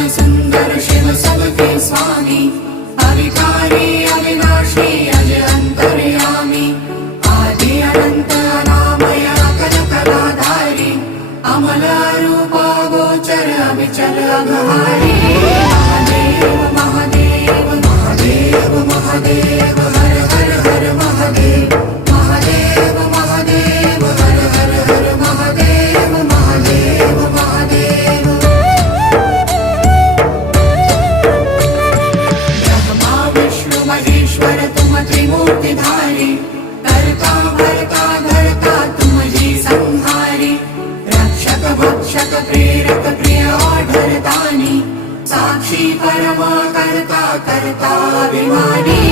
भुवन सुंदर शिव सबके स्वामी, अविकारी अविनाशी अज अंतर्यामी, आदि अनंत अनामय अकल कलाधारी, अमल रूप गोचर अविचल अघहारी। महादेव महादेव महादेव महादेव हर हर हर महादेव, महादेव महादेव हर हर हर महादेव, महादेव महादेव। ब्रह्मा विष्णु महेश्वर तुम त्रिमूर्तिधारी, कर्ता भर्ता धर्ता तुम जी संहारी, रक्षक भक्षक प्रेरक प्रिय आढरतानी, साक्षी परमा कर्ता कर्ता अभिमानी।